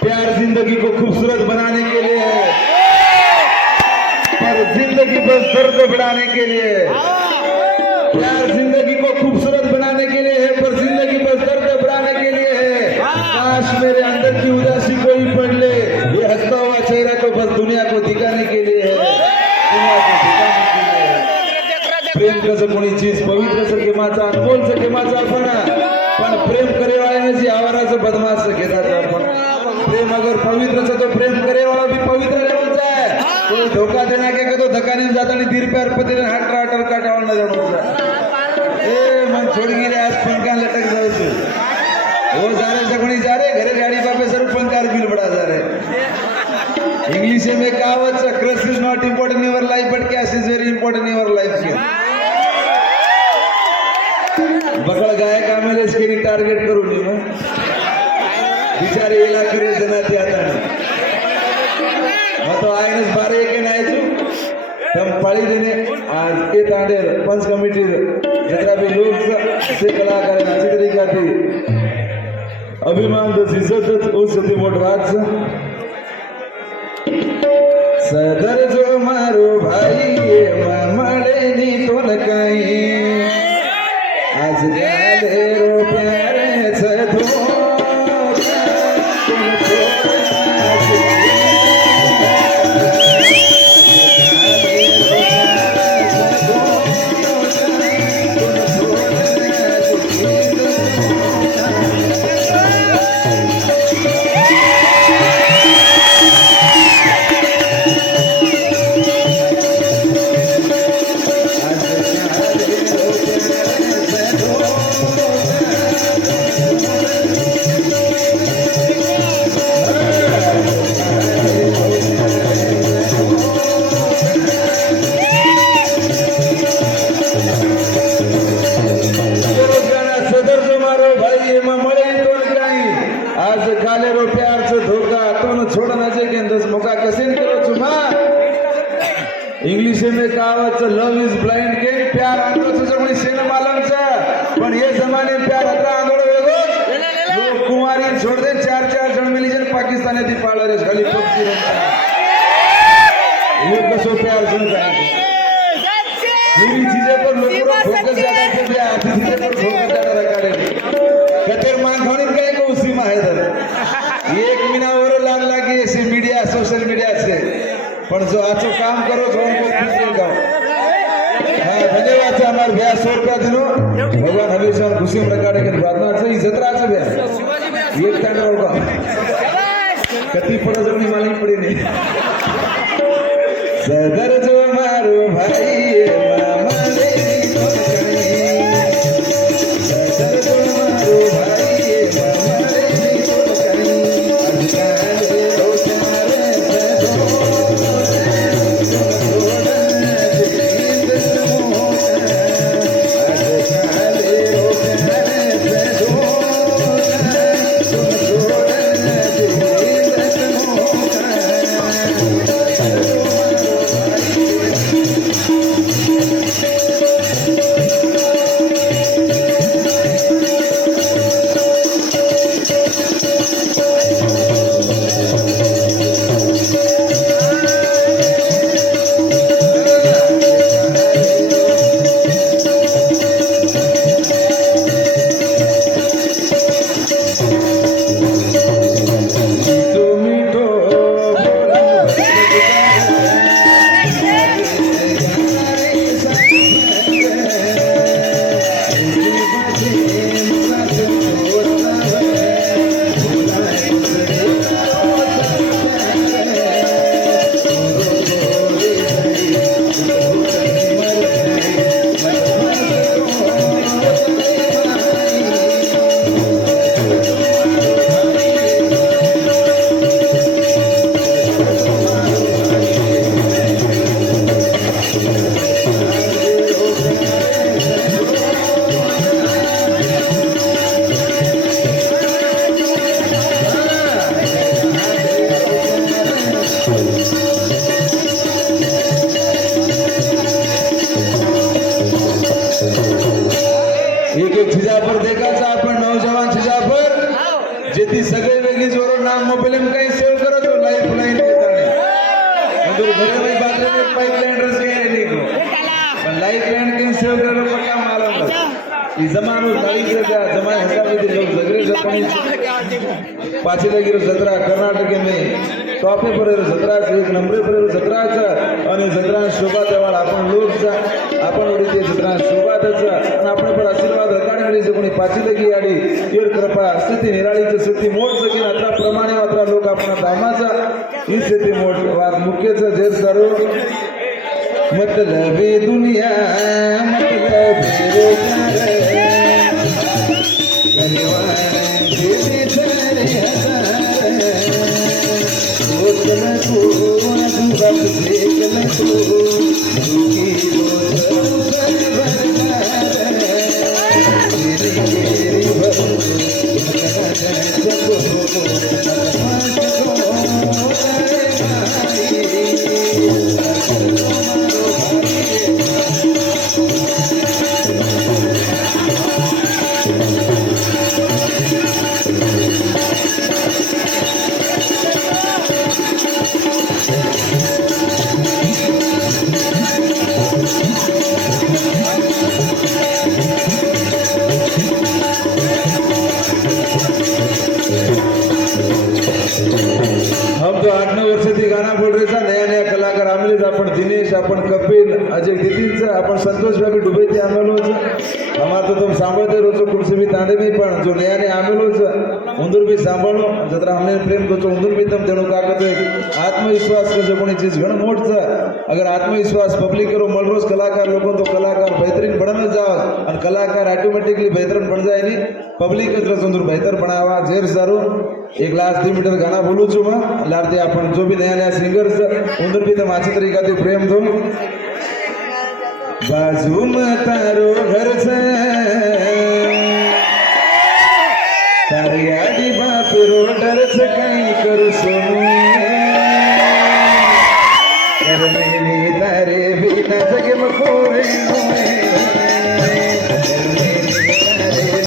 प्यार जिंदगी को खूबसूरत बनाने के लिए है, पर जिंदगी बस दर्द बढ़ाने के लिए है। प्यार जिंदगी को खूबसूरत बनाने के लिए है, पर जिंदगी बस दर्द बढ़ाने के लिए है। काश मेरे अंदर की उदासी कोई पढ़ ले, ये हंसता हुआ चेहरा तो बस दुनिया को दिखाने के लिए है, दुनिया को दिखाने के लिए है। प्रेम कसं कोणी चीज पवित्र सखेमाचा अनमोल सखेमाचा आपण, पण प्रेम करेवाळ्याने जी आवाराचं बदमाश घेतात आपण। प्रेम अगर पवित्र से तो प्रेम करे वाला भी पवित्र रहना है। कोई धोखा देना के तो धक्का नहीं जाता नहीं तीर पैर पति हाथ राटर काटावल न जाणो ए मन छोड़ गिरे आज पंखा लटक जाओ छू वो जा रहे सगणी जा रहे घरे गाड़ी बापे सर पंकार बिल बड़ा जा रहे। इंग्लिश में कहावत है crush is not important in your life but cash is very important in your life के बकड़ गाय का मेरे इसके टारगेट करू नहीं मैं बिचारे इलाके जनाती आता मैं तो आयनस बारे के नाही छु तम पाळी देने आज के तांडेर पंच कमिटी जत्रा भी लोग से कलाकार अच्छी तरीका थी अभिमान दस इज्जत उस सती मोट राज सदर जो मारो भाई ये ममळे नी तो लकाई आज गाले रो प्यारे सधो इंग्लिश में कहावत लव इज ब्लाइंड के प्यार आंधळो सगळी सेन मालमचा पण ये जमाने प्यार आता आंधळो वेगो लोग कुमारी छोड़ दे चार जण मिली जन पाकिस्तान ती पाळरे खाली पक्षी ये कसो प्यार सुन काय पूरी चीजें पर लोग फोकस ज्यादा पे प्यार चीजें पर फोकस ज्यादा रखाड़े कतर मांगोनी काय को उसी में है दर एक महीना और लाग लागी ऐसे मीडिया सोशल मीडिया से पण जो आचो काम करो तो उनको खुश रहेगा। हाँ धन्यवाद से हमारे भैया 100 रुपया दिनो भगवान हमेशा खुशी में रखा के प्रार्थना से इज्जत राज भैया एक टाइम होगा कति पड़ा जमीन मालिक पड़ी नहीं सदर जो मारो भाई मामले सदर जो मारो भाई જેથી સગઈ વેગી જોરો નામ મોબાઈલ એમ કઈ સેવ કરો છો લાઈફ લાઈન કે તાણે મંદુર ઘરે में बाथरूम में पाइपलाइन रस के नहीं को पण लाइफ लाइन के सेव करो पक्का मालूम है ई जमानो तारीख रे जमाने हिसाब से लोग झगड़े जपनी पाछी लगी जत्रा कर्नाटक में टॉपे पर जत्रा एक नंबर पर जत्रा અને जत्रा शोभा देवाळ आपण लोक आपण उडी जत्रा शोभा त्याचा आणि आपण पर आशीर्वाद हकाडे जे कोणी पाछी लगी आडी केड कृपा स्थिती निराळीची स्थिती मोठ सकी अत्रा प्रमाणे अत्रा लोक आपण दामाचा ही स्थिती मोठ वाद मुख्यचा जे सर्व मतलब दुनिया मतलब रोजगार हम तो 8-9 वर्षाची गाना बोल रहे था नया नया कलाकार आमलेच आपण दिनेश आपण कपिल अजय दिदींचं आपण संतोष भाभी डुबे ते आमेलो हमार तो तुम सांभळते रोज कुर्सी भी तांडे भी पण जो नया नया आमेलो उंदूर भी सांभाळो जत्रा हमने प्रेम को उंदूर भी तम तेणु काकत आत्मविश्वास को जो कोणी चीज घण मोठ अगर आत्मविश्वास पब्लिक करो मल रोज कलाकार लोगों तो कलाकार बेहतरीन बनने जाओ और कलाकार ऑटोमेटिकली बेहतरीन बन जाए नहीं पब्लिक उंदूर बेहतर बनावा जेर सारू एक लास्ट 2 मीटर गाना बोलू छू मैं लारते अपन जो भी नया नया सिंगर्स उंदर भी तो अच्छी तरीका से प्रेम दो बाजू में तारो घर से